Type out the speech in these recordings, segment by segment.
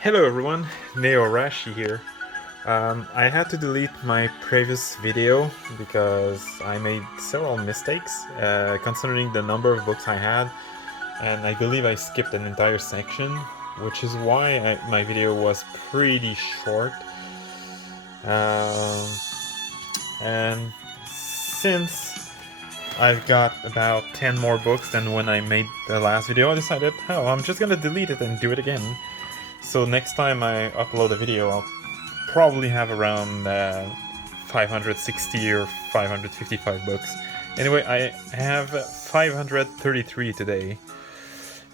Hello everyone, Neo Rashi here. I had to delete my previous video because I made several mistakes considering the number of books I had, and I believe I skipped an entire section, which is why my video was pretty short. Um, and since I've got about 10 more books than when I made the last video, I decided, hell, I'm just gonna delete it and do it again. So next time I upload a video, I'll probably have around 560 or 555 books. Anyway, I have 533 today.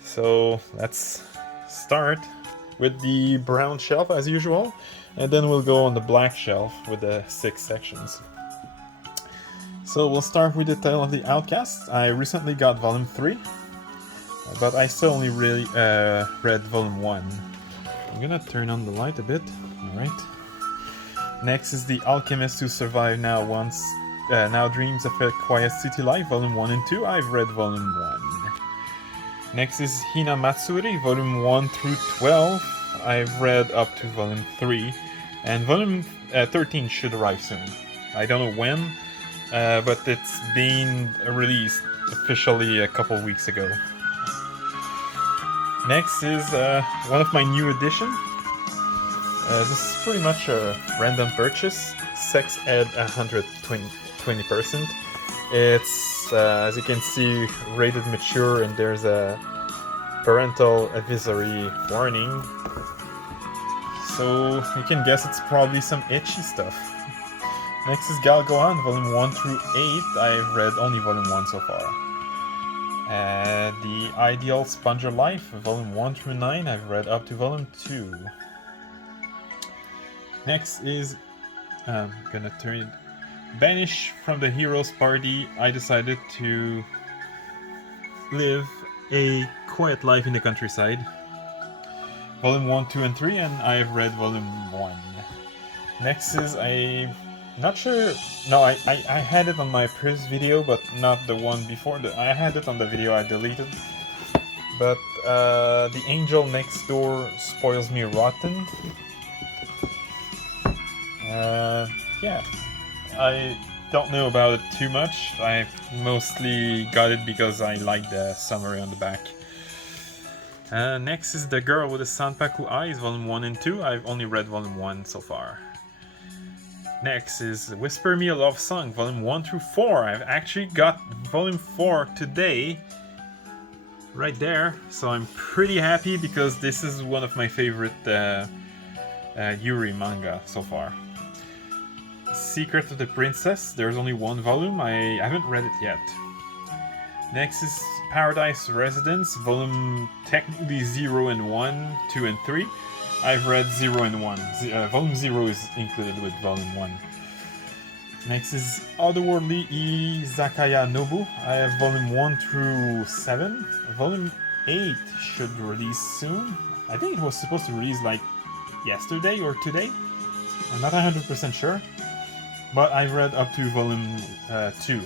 So let's start with the brown shelf as usual, and then we'll go on the black shelf with the 6 sections. So we'll start with the Tale of the Outcast. I recently got volume 3, but I still only really read volume 1. I'm gonna turn on the light a bit. Alright. Next is The Alchemist Who Survived Now Dreams of a Quiet City Life, Volume 1 and 2. I've read Volume 1. Next is Hina Matsuri, Volume 1 through 12. I've read up to Volume 3. And Volume 13 should arrive soon. I don't know when, but it's been released officially a couple weeks ago. Next is one of my new editions. This is pretty much a random purchase. Sex Ed 120%. It's, as you can see, rated mature, and there's a parental advisory warning. So you can guess it's probably some itchy stuff. Next is Galgoan, Volume 1 through 8. I've read only Volume 1 so far. The Ideal Sponger Life, Volume 1 through 9. I've read up to Volume 2. Next is, I'm gonna turn it. Banish from the Heroes Party. I decided to live a quiet life in the countryside. Volume 1, 2, and 3, and I've read Volume 1. Next is not sure. No, I had it on my previous video, but not the one before. I had it on the video I deleted. But The Angel Next Door Spoils Me Rotten. Yeah, I don't know about it too much. I mostly got it because I like the summary on the back. Next is The Girl with the Sanpaku Eyes, Volume 1 and 2. I've only read Volume 1 so far. Next is Whisper Me a Love Song, Volume 1 through 4. I've actually got Volume 4 today, right there, so I'm pretty happy because this is one of my favorite Yuri manga so far. Secret of the Princess, there's only one volume, I haven't read it yet. Next is Paradise Residence, Volume technically 0 and 1, 2 and 3. I've read 0 and 1. Volume 0 is included with Volume 1. Next is Otherworldly Izakaya Nobu. I have Volume 1 through 7. Volume 8 should release soon. I think it was supposed to release like yesterday or today. I'm not 100% sure. But I've read up to Volume 2.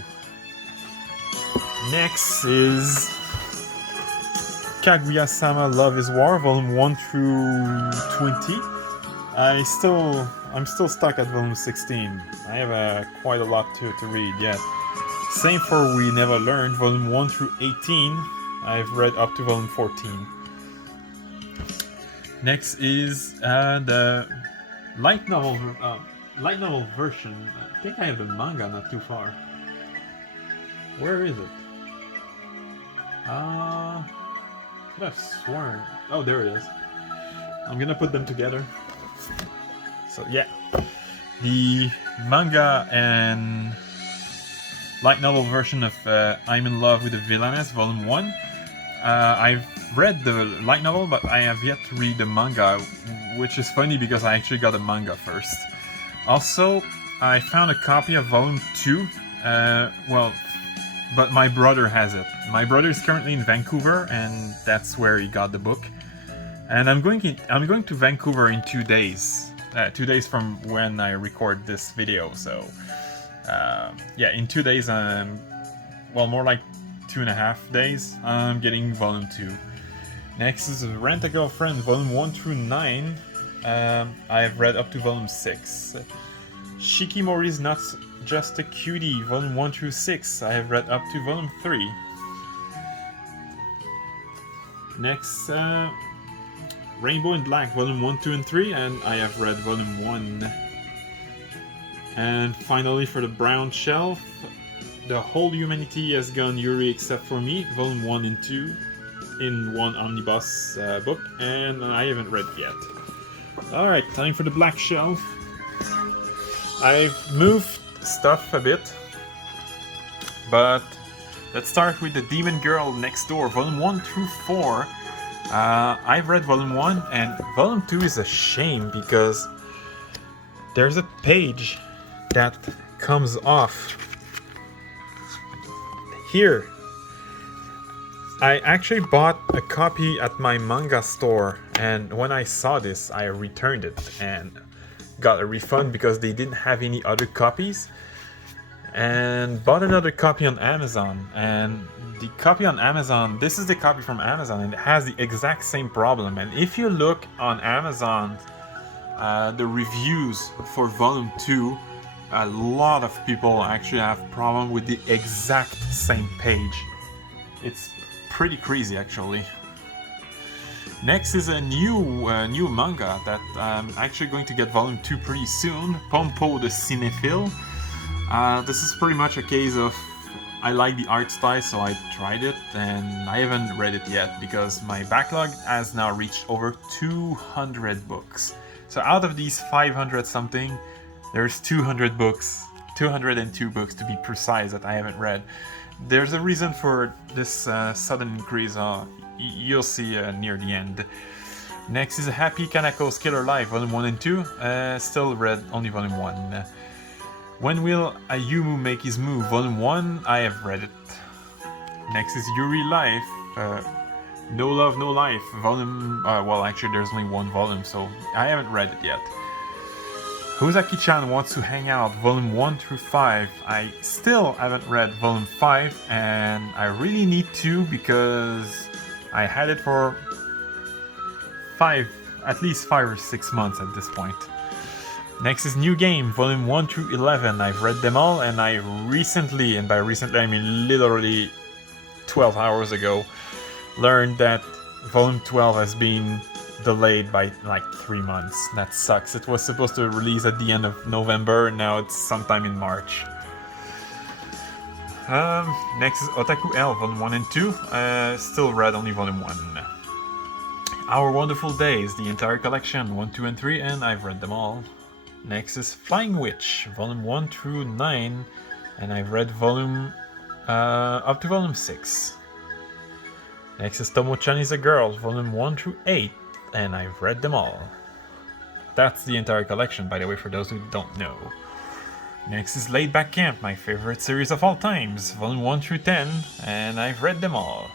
Next is Kaguya-sama Love is War, Volume 1 through 20. I'm still stuck at Volume 16. I have quite a lot to read yet. Same for We Never Learned, Volume 1 through 18. I've read up to Volume 14. Next is the light novel version. I think I have the manga not too far. Where is it? Could have sworn. Oh, there it is. I'm gonna put them together. So yeah, the manga and light novel version of I'm in Love with the Villainess, Volume 1. I've read the light novel, but I have yet to read the manga, which is funny because I actually got the manga first. Also, I found a copy of Volume 2. But my brother has it. My brother is currently in Vancouver, and that's where he got the book. And I'm going to Vancouver in 2 days. 2 days from when I record this video. So, yeah, in 2 days, more like 2.5 days, I'm getting Volume 2. Next is Rent a Girlfriend, volume 1 through 9. I've read up to volume 6. Shikimori's Not Just a Cutie, volume 1 through 6. I have read up to volume 3. Next, Rainbow in Black, volume 1, 2, and 3, and I have read volume 1. And finally, for the brown shelf, The Whole Humanity Has Gone Yuri Except for Me, volume 1 and 2, in one omnibus book, and I haven't read yet. Alright, time for the black shelf. I've moved stuff a bit, but let's start with The Demon Girl Next Door, volume 1 through 4. I've read volume 1, and volume 2 is a shame because there's a page that comes off here. I actually bought a copy at my manga store, and when I saw this, I returned it and got a refund because they didn't have any other copies, and bought another copy on Amazon. And the copy on Amazon, this is the copy from Amazon, and it has the exact same problem. And if you look on Amazon, the reviews for volume 2, a lot of people actually have problem with the exact same page. It's pretty crazy, actually. Next is a new manga that I'm actually going to get volume 2 pretty soon, Pompo the Cinephile. This is pretty much a case of I like the art style, so I tried it, and I haven't read it yet because my backlog has now reached over 200 books. So out of these 500 something, there's 200 books, 202 books to be precise, that I haven't read. There's a reason for this sudden increase, you'll see near the end. Next is Happy Kanako's Killer Life, volume 1 and 2, still read only volume 1. When Will Ayumu Make His Move, volume 1, I have read it. Next is Yuri Life, No Love, No Life, volume, well actually there's only one volume, so I haven't read it yet. Hozaki-chan Wants to Hang Out, volume 1 through 5. I still haven't read volume 5, and I really need to because I had it for at least 5 or 6 months at this point. Next is New Game, volume 1 through 11. I've read them all, and I recently, and by recently I mean literally 12 hours ago, learned that volume 12 has been delayed by like 3 months. That sucks. It was supposed to release at the end of November, and now it's sometime in March. Next is Otaku L, volume 1 and 2. Still read only volume 1. Our Wonderful Days, the entire collection, 1, 2, and 3, and I've read them all. Next is Flying Witch, volume 1 through 9, and I've read up to volume 6. Next is Tomo-chan is a Girl, volume 1 through 8, and I've read them all. That's the entire collection, by the way, for those who don't know. Next is Laidback Camp, my favorite series of all times, volume 1 through 10, and I've read them all.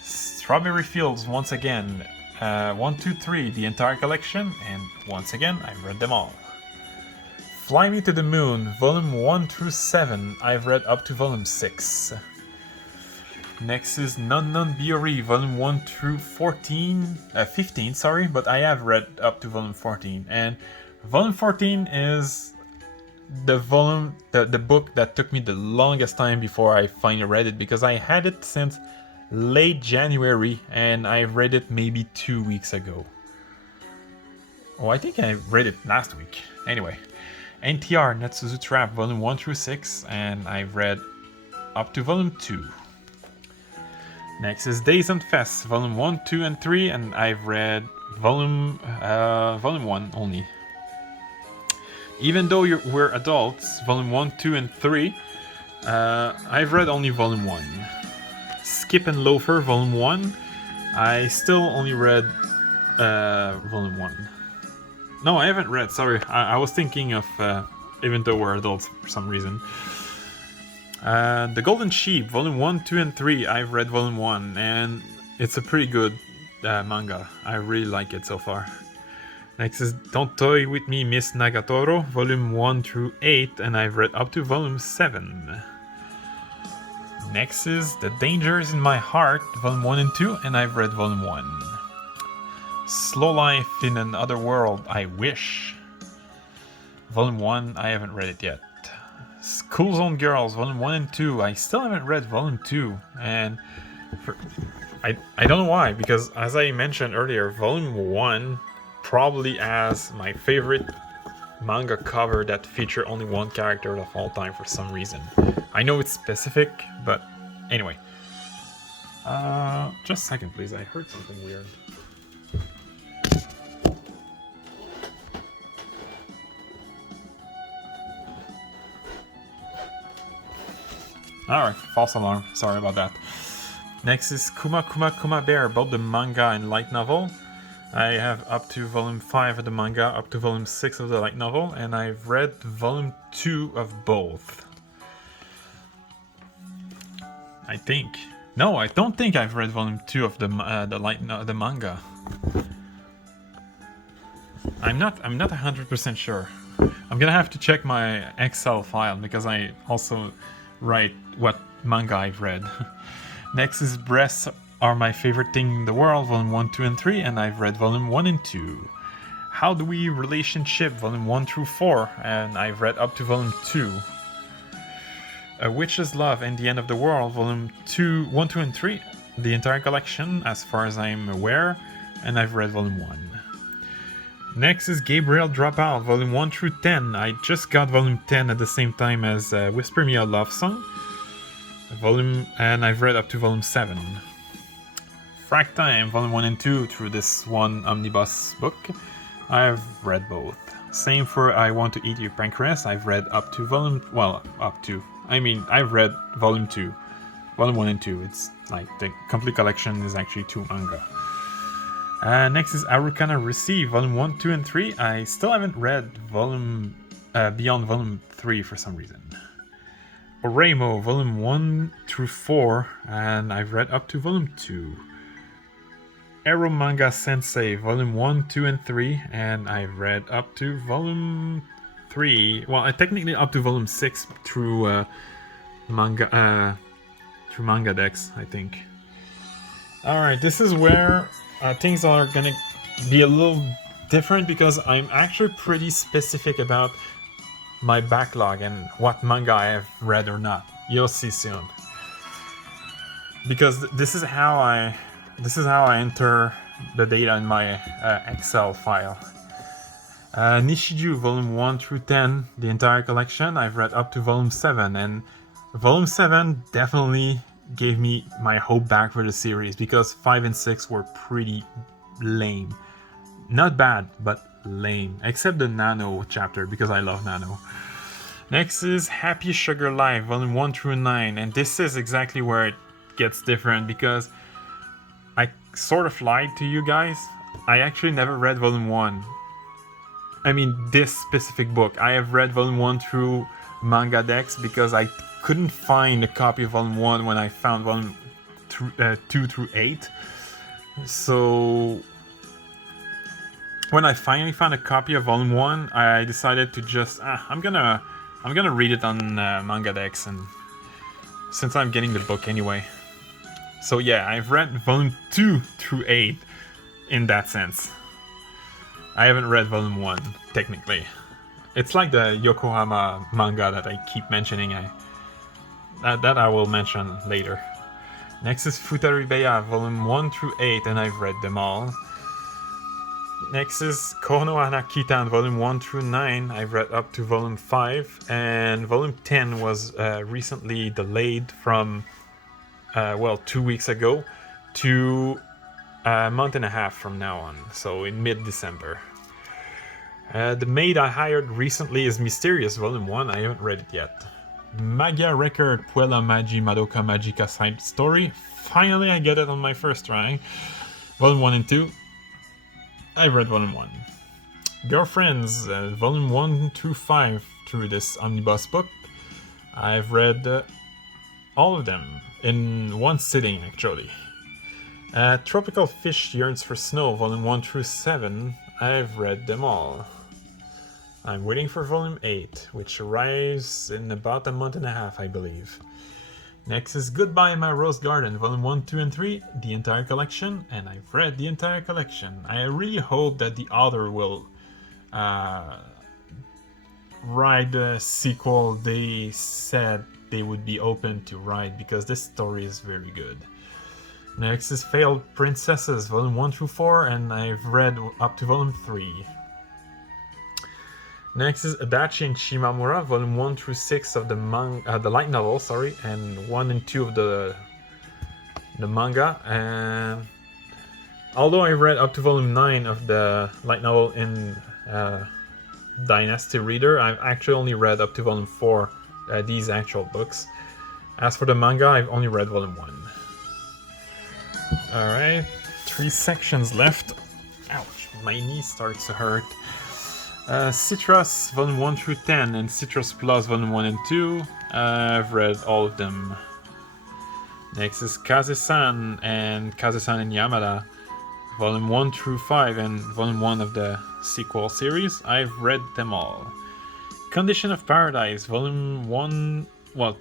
Strawberry Fields, once again, 1, 2, 3, the entire collection, and once again, I've read them all. Fly Me to the Moon, volume 1 through 7, I've read up to volume 6. Next is Non Non Biori, volume 1 through 15, but I have read up to volume 14. And volume 14 is the book that took me the longest time before I finally read it, because I had it since late January and I read it maybe 2 weeks ago. Oh, I think I read it last week. Anyway, NTR Netsuzu Trap, volume 1 through 6, and I've read up to volume 2. Next is Days and Fests, volume 1, 2, and 3, and I've read volume 1 only. Even Though We're Adults, volume 1, 2, and 3, I've read only volume 1. Skip and Loafer, volume 1, I still only read volume 1. No, I haven't read, sorry, I was thinking of Even Though We're Adults for some reason. The Golden Sheep, volume 1, 2, and 3, I've read volume 1, and it's a pretty good manga. I really like it so far. Next is Don't Toy With Me, Miss Nagatoro, volume 1 through 8, and I've read up to volume 7. Next is The Dangers in My Heart, Volume 1 and 2, and I've read Volume 1. Slow Life in Another World, I Wish. Volume 1, I haven't read it yet. School Zone Girls, Volume 1 and 2, I still haven't read Volume 2. And I don't know why, because as I mentioned earlier, Volume 1 probably has my favorite manga cover that feature only one character of all time for some reason. I know it's specific, but anyway. Just a second, please. I heard something weird. Alright, false alarm. Sorry about that. Next is Kuma Kuma Kuma Bear, both the manga and light novel. I have up to volume 5 of the manga, up to volume 6 of the light novel, and I've read volume 2 of both. I think. No, I don't think I've read volume 2 of the manga. I'm not 100% sure. I'm gonna have to check my Excel file because I also write what manga I've read. Next is Breasts Are My Favorite Thing in the World, Volume 1, 2, and 3, and I've read Volume 1 and 2. How Do We Relationship, Volume 1 through 4, and I've read up to Volume 2. A Witch's Love and the End of the World, Volume 1, 2, and 3, the entire collection, as far as I'm aware, and I've read Volume 1. Next is Gabriel Dropout, Volume 1 through 10. I just got Volume 10 at the same time as Whisper Me a Love Song, and I've read up to Volume 7. Frag Time, Volume 1 and 2 through this one omnibus book. I've read both. Same for I Want to Eat Your Pancreas. I've read up to I've read Volume 2. Volume 1 and 2. It's like the complete collection is actually 2 manga. Next is Arukana Receive, Volume 1, 2, and 3. I still haven't read Beyond Volume 3 for some reason. Oremo, Volume 1 through 4, and I've read up to Volume 2. Ero Manga Sensei, Volume 1, 2, and 3, and I've read up to Volume 3. Well, technically up to Volume 6 through Manga Dex, I think. Alright, this is where things are gonna be a little different because I'm actually pretty specific about my backlog and what manga I have read or not. You'll see soon. Because this is how I enter the data in my Excel file. Nishiju, Volume 1 through 10, the entire collection. I've read up to Volume 7, and Volume 7 definitely gave me my hope back for the series because 5 and 6 were pretty lame. Not bad, but lame. Except the Nano chapter because I love Nano. Next is Happy Sugar Life, Volume 1 through 9, and this is exactly where it gets different because I sort of lied to you guys. I actually never read Volume 1. I mean, this specific book. I have read Volume 1 through Manga Dex because I couldn't find a copy of Volume 1 when I found Volume 2 through 8. So when I finally found a copy of Volume 1, I decided to just I'm gonna read it on Manga Dex, and since I'm getting the book anyway. So yeah, I've read Volume 2 through 8 in that sense. I haven't read Volume 1, technically. It's like the Yokohama manga that I keep mentioning. That I will mention later. Next is Futaribeya, Volume 1 through 8, and I've read them all. Next is Kono Hana Kitan, Volume 1 through 9. I've read up to Volume 5, and Volume 10 was recently delayed from 2 weeks ago to a month and a half from now on, so in mid-December. The maid I hired recently is Mysterious, Volume 1. I haven't read it yet. Magia Record, Puella Magi Madoka Magica Side Story. Finally, I get it on my first try. Volume 1 and 2. I've read Volume 1. Girlfriends, Volume 1 through 5 through this omnibus book. I've read all of them in one sitting, actually. Tropical Fish Yearns for Snow, Volume 1 through 7. I've read them all. I'm waiting for Volume 8, which arrives in about a month and a half, I believe. Next is Goodbye My Rose Garden, Volume 1, 2, and 3, the entire collection, and I've read the entire collection. I really hope that the author will write the sequel they said they would be open to write, because this story is very good. Next is Failed Princesses, Volume 1 through 4, and I've read up to Volume 3. Next is Adachi and Shimamura, Volume 1 through 6 of the light novel, and 1 and 2 of the manga. And although I read up to Volume 9 of the light novel in Dynasty Reader, I've actually only read up to Volume 4, these actual books. As for the manga, I've only read Volume 1. Alright, 3 sections left. Ouch, my knee starts to hurt. Citrus Volume 1 through 10 and Citrus Plus Volume 1 and 2. I've read all of them. Next is Kaze-san and Kaze-san and Yamada, Volume 1 through 5 and Volume 1 of the sequel series. I've read them all. Condition of Paradise, Volume 1... Well,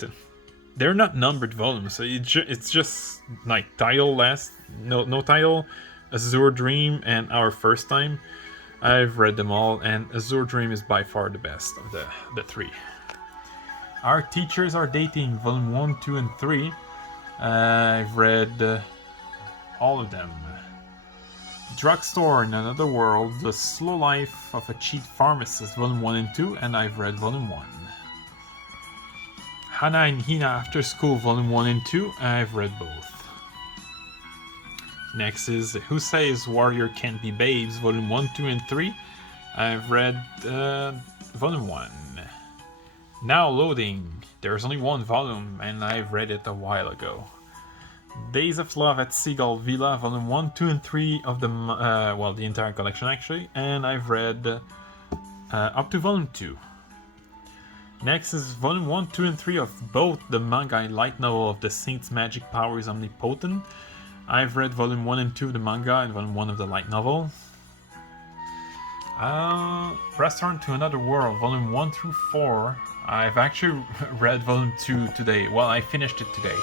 they're not numbered volumes, so it's just like title last, no title, Azure Dream, and Our First Time. I've read them all, and Azure Dream is by far the best of the 3. Our Teachers Are Dating, Volume 1, 2, and 3. I've read all of them. Drugstore in Another World, The Slow Life of a Cheat Pharmacist, Volume 1 and 2, and I've read Volume 1. Hana and Hina After School, Volume 1 and 2, I've read both. Next is Who Says Warrior Can't Be Babes, Volume 1, 2, and 3. I've read Volume 1. Now loading. There's only one volume, and I've read it a while ago. Days of Love at Seagull Villa, Volume 1, 2, and 3 of the the entire collection actually, and I've read up to Volume 2. Next is Volume 1, 2, and 3 of both the manga and light novel of The Saint's Magic Power is Omnipotent. I've read Volume 1 and 2 of the manga and Volume 1 of the light novel. Restaurant to Another World, Volume 1 through 4. I've actually read Volume 2 today. Well, I finished it today.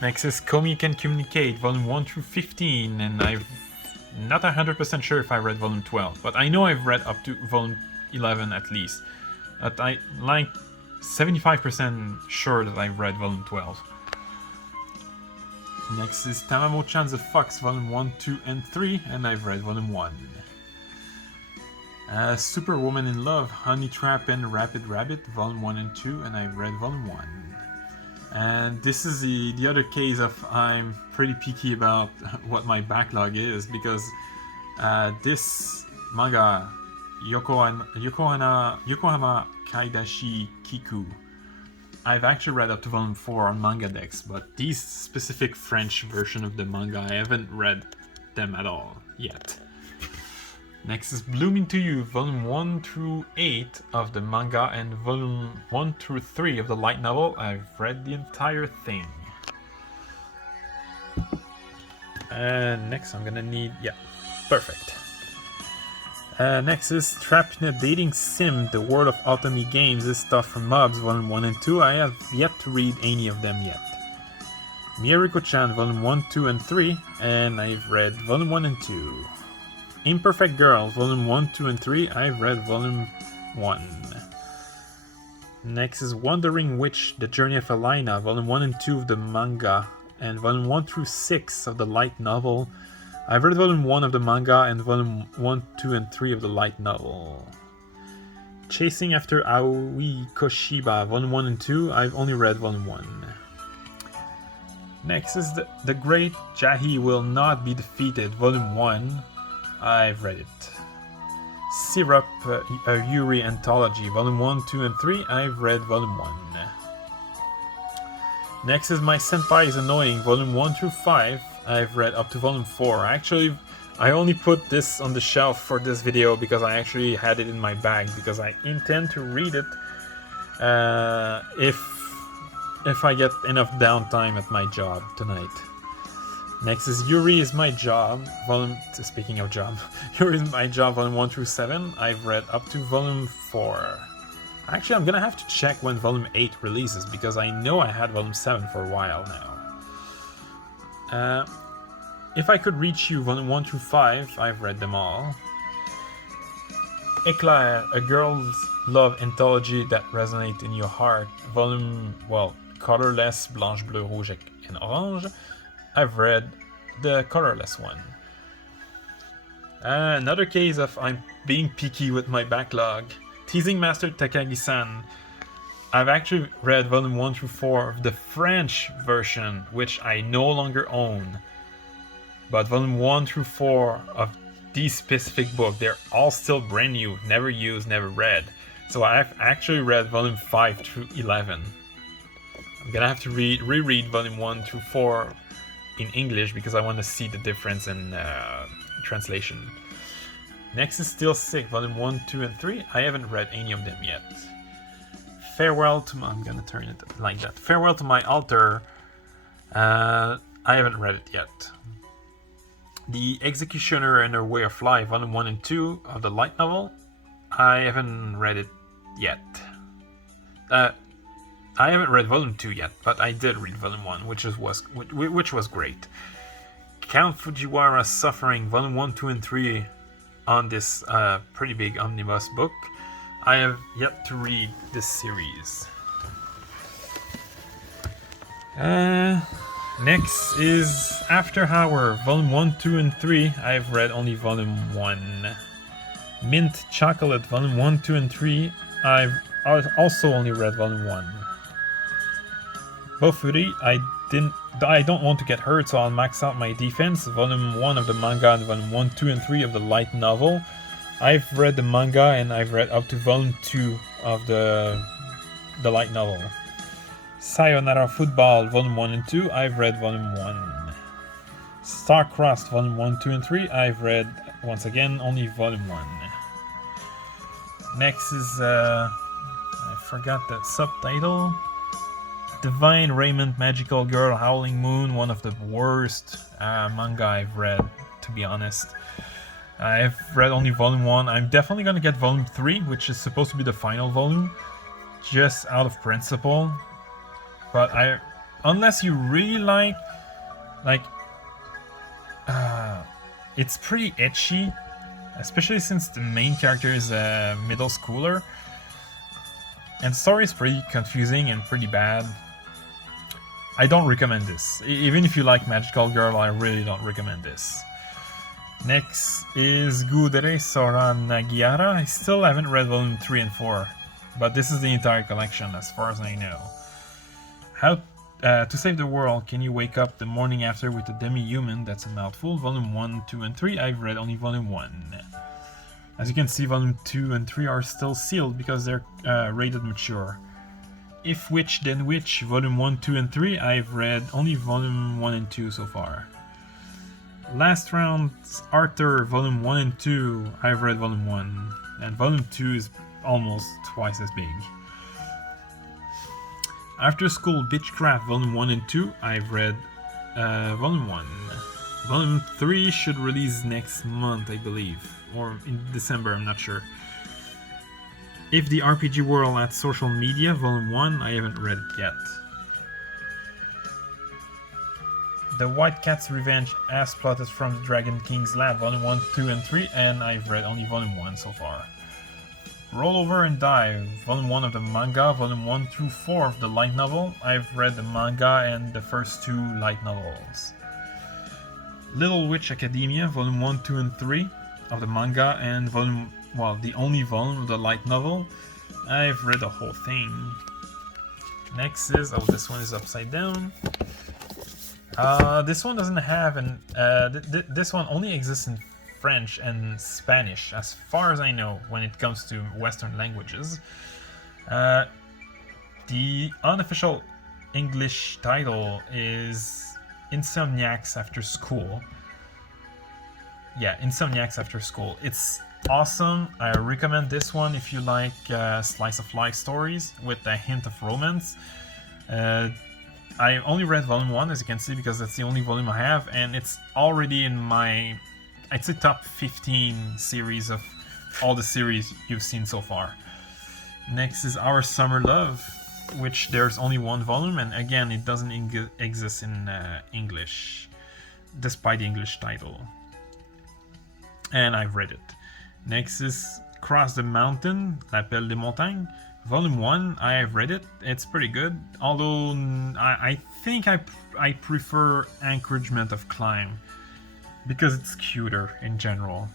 Next is Komi Can Communicate, Volume 1 through 15, and I'm not 100% sure if I read Volume 12, but I know I've read up to Volume 11 at least. But I like 75% sure that I've read Volume 12. Next is Tamamo-chan's The Fox, Volume 1, 2, and 3, and I've read Volume 1. Superwoman in Love, Honey Trap and Rapid Rabbit, Volume 1 and 2, and I've read Volume 1. And this is the other case of I'm pretty picky about what my backlog is, because this manga, Yokohama Kaidashi Kiku, I've actually read up to Volume 4 on Mangadex, but these specific French version of the manga, I haven't read them at all yet. Next is Blooming to You, Volume 1 through 8 of the manga and Volume 1 through 3 of the light novel. I've read the entire thing. And next I'm gonna need... yeah, perfect. Next is Trapped in a Dating Sim, The World of Automi Games. This stuff from Mobs, Volume 1 and 2. I have yet to read any of them yet. Miyariko-chan, Volume 1, 2, and 3. And I've read Volume 1 and 2. Imperfect Girl, Volume 1, 2, and 3. I've read Volume 1. Next is Wandering Witch, The Journey of Elena, Volume 1 and 2 of the manga, and Volume 1 through 6 of the light novel. I've read Volume 1 of the manga and Volume 1, 2, and 3 of the light novel. Chasing After Aoi Koshiba, Volume 1 and 2. I've only read Volume 1. Next is The Great Jahi Will Not Be Defeated, Volume 1. I've read it. Syrup, a Yuri Anthology, Volume 1, 2, and 3. I've read Volume 1. Next is My Senpai is Annoying, Volume 1 through 5. I've read up to Volume 4. Actually, I only put this on the shelf for this video because I actually had it in my bag, because I intend to read it if I get enough downtime at my job tonight. Next is Yuri is My Job, speaking of job, Yuri is My Job, Volume 1 through 7. I've read up to Volume 4. Actually, I'm gonna have to check when Volume 8 releases, because I know I had Volume 7 for a while now. If I Could Reach You, Volume 1 through 5, I've read them all. Éclair, A Girl's Love Anthology That Resonates in Your Heart, Volume, colorless, blanche, bleu, rouge, and orange. I've read the colorless one. Another case of I'm being picky with my backlog. Teasing Master Takagi-san. I've actually read Volume 1 through 4 of the French version, which I no longer own. But Volume 1 through 4 of these specific book, they're all still brand new, never used, never read. So I've actually read Volume 5 through 11. I'm gonna have to reread Volume 1 through 4 in English because I want to see the difference in translation. Next is Still Sick, Volume 1, 2, and 3. I haven't read any of them yet. Farewell to my... I'm gonna turn it like that. Farewell to My Altar. I haven't read it yet. The Executioner and Her Way of Life, Volume 1 and 2 of the light novel. I haven't read it yet. I haven't read Volume 2 yet, but I did read Volume 1, which was great. Count Fujiwara's Suffering, Volume 1, 2, and 3 on this pretty big omnibus book. I have yet to read this series. Next is After Hour, Volume 1, 2, and 3. I've read only Volume 1. Mint Chocolate, Volume 1, 2, and 3. I've also only read Volume 1. Bofuri, I don't want to get hurt, so I'll max out my defense. Volume 1 of the manga and Volume 1, 2, and 3 of the light novel. I've read the manga and I've read up to Volume 2 of the light novel. Sayonara Football, Volume 1 and 2, I've read Volume 1. Star-Crossed, Volume 1, 2, and 3, I've read, once again, only Volume 1. Next is, I forgot the subtitle. Divine Raymond, Magical Girl, Howling Moon, one of the worst manga I've read, to be honest. I've read only Volume 1. I'm definitely gonna get Volume 3, which is supposed to be the final volume, just out of principle. But unless you really like, it's pretty ecchi, especially since the main character is a middle schooler, and the story is pretty confusing and pretty bad. I don't recommend this. Even if you like Magical Girl, I really don't recommend this. Next is Gudere Sora Nagiara. I still haven't read Volume 3 and 4, but this is the entire collection as far as I know. How to Save the World, Can You Wake Up the Morning After with a Demi-Human? That's a mouthful. Volume 1, 2, and 3. I've read only Volume 1. As you can see, Volume 2 and 3 are still sealed because they're rated mature. If Which Then Which, Volume 1, 2, and 3. I've read only Volume 1 and 2 so far. Last Round's Arthur, Volume 1 and 2. I've read Volume 1. And Volume 2 is almost twice as big. After School Bitchcraft, Volume 1 and 2, I've read Volume 1. Volume 3 should release next month, I believe. Or in December, I'm not sure. If the RPG World at Social Media, Volume 1, I haven't read it yet. The White Cat's Revenge as Plotted from the Dragon King's Lab, Volume 1, 2, and 3, and I've read only Volume 1 so far. Roll Over and Die, Volume 1 of the manga, Volume 1 through 4 of the light novel. I've read the manga and the first 2 light novels. Little Witch Academia, Volume 1, 2, and 3 of the manga and the only volume of the light novel. I've read the whole thing. Next is, this one is upside down. This one doesn't have this one only exists in French and Spanish, as far as I know, when it comes to Western languages. The unofficial English title is Insomniacs After School. Yeah, Insomniacs After School. It's awesome. I recommend this one if you like slice of life stories with a hint of romance. I only read Volume 1, as you can see, because that's the only volume I have, and it's already in my, I'd say, top 15 series of all the series you've seen so far. Next is Our Summer Love, which there's only one volume, and again, it doesn't exist in English, despite the English title. And I've read it. Next is Cross the Mountain, L'Appel des Montagnes, Volume 1. I have read it. It's pretty good, although I think I prefer Encouragement of Climb because it's cuter in general.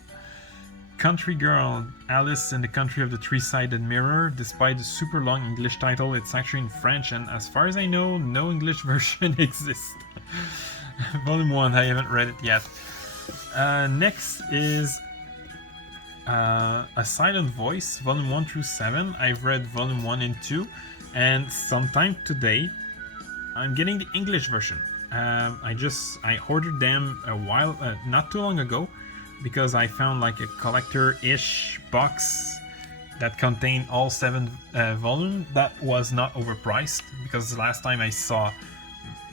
Country Girl, Alice in the Country of the Three-Sided Mirror. Despite the super long English title, it's actually in French, and as far as I know, no English version exists. Volume 1, I haven't read it yet. Next is A Silent Voice, Volume 1 through 7. I've read Volume 1 and 2, and sometime today, I'm getting the English version. I ordered them a while, not too long ago, because I found like a collector-ish box that contained all 7 volumes that was not overpriced, because the last time I saw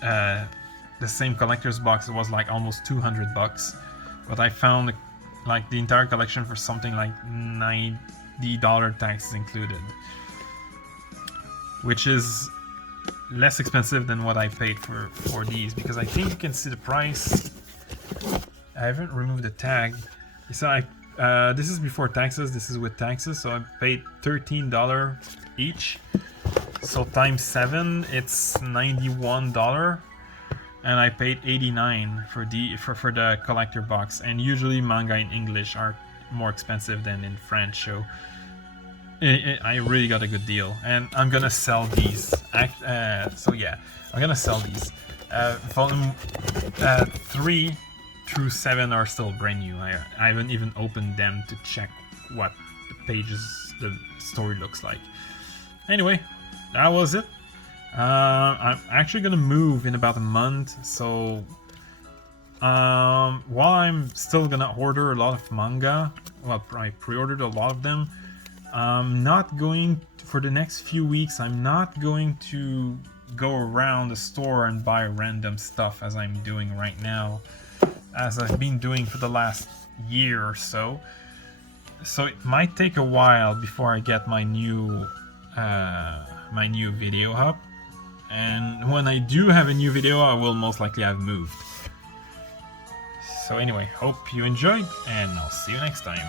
the same collector's box, it was like almost $200, but I found like the entire collection for something like $90, taxes included, which is less expensive than what I paid for these, because I think you can see the price. I haven't removed the tag. So this is before taxes, this is with taxes, so I paid $13 each. So times 7, it's $91, and I paid $89 for the collector box. And usually manga in English are more expensive than in French, so I really got a good deal. And I'm gonna sell these. So yeah, I'm gonna sell these. Volume 3 through 7 are still brand new. I haven't even opened them to check what the pages, the story looks like. Anyway, that was it. I'm actually gonna move in about a month, so while I'm still gonna order a lot of manga, well, I pre-ordered a lot of them, I'm not going to, for the next few weeks, I'm not going to go around the store and buy random stuff as I'm doing right now, as I've been doing for the last year or so. So it might take a while before I get my new video up, and when I do have a new video, I will most likely have moved. So anyway, hope you enjoyed, and I'll see you next time.